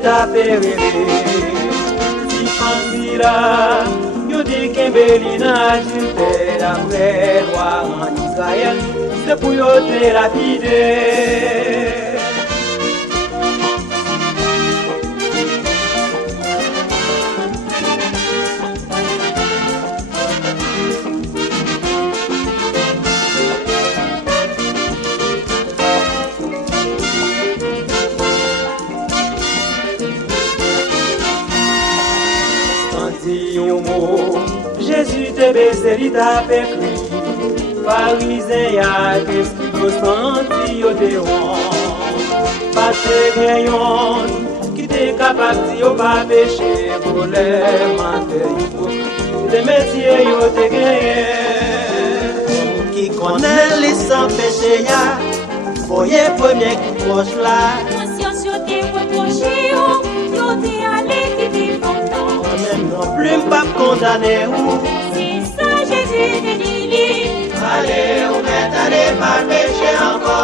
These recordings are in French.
t'a fait rêver. Si Pansira, yo dit qu'un belina adulte d'après loi en Israël, c'est pour yo te lapider. Jésus te baissé, il t'a fait crier. Pharisien, qu'est-ce qui te senti au déron? Pas de gagnant qui t'est capable de pas pécher pour les menteurs. Les métiers, yo te gagné. Qui connaît les sans péché, voyez premier qui proche là. Conscience, yo te reproché, yo te allé qui te content. Non plus pas condamné ou. C'est ça Jésus te dit. Allez, on met allez pas pécher encore.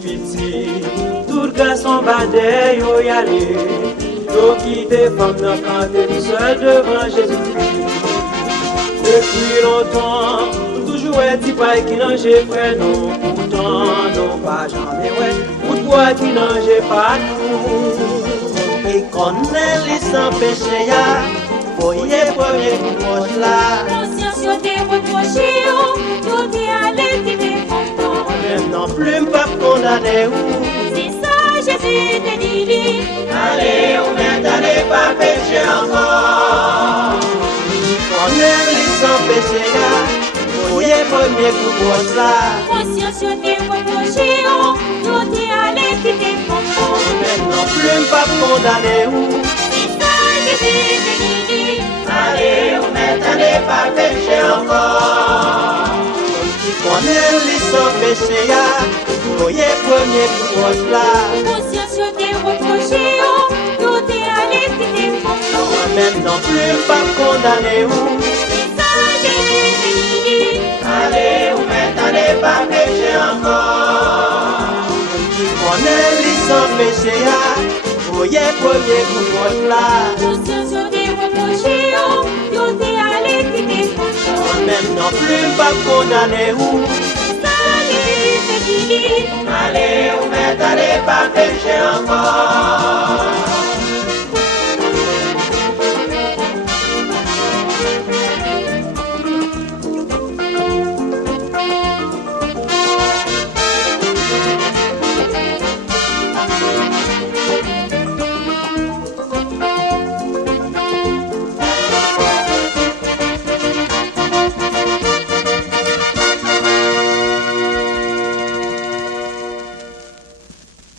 Piti, tout garçon badé yo y aller, yo qui te femme dans canté tout seul devant Jésus-Christ. Depuis longtemps, toujours est-il pas qui n'en j'ai frère non, pourtant non pas jamais ouais, pour toi qui n'en j'ai pas tout. Et connaît les sans péché ya, voyez premier qui proche là. Conscience yo te reproché, yo te allé qui te content. Même non plus pas condamné ou. C'est ça Jésus te dit. Allez, on est allé pas pécher encore. On est les sans péché là. Voyez premier coup proche là. Conscience yo te reproché, yo te allé qui te content. Même non plus pas condamné ou. C'est ça Jésus te dit. Allez, on est allé pas pécher encore. On est les sans péché là. Voyez premier coup proche là. Conscience yo te reproché, yo te allé qui te content. Même non plus pas condamné ou. C'est ça Jésus te dit. Allez, on est allé pas pécher encore. On est les sans péché là. Voyez premier coup proche là. Conscience yo te reproché, yo te allé qui te content. Même non plus pas condamné ou. Jésus te dit. Allez, on est allé pas pécher encore.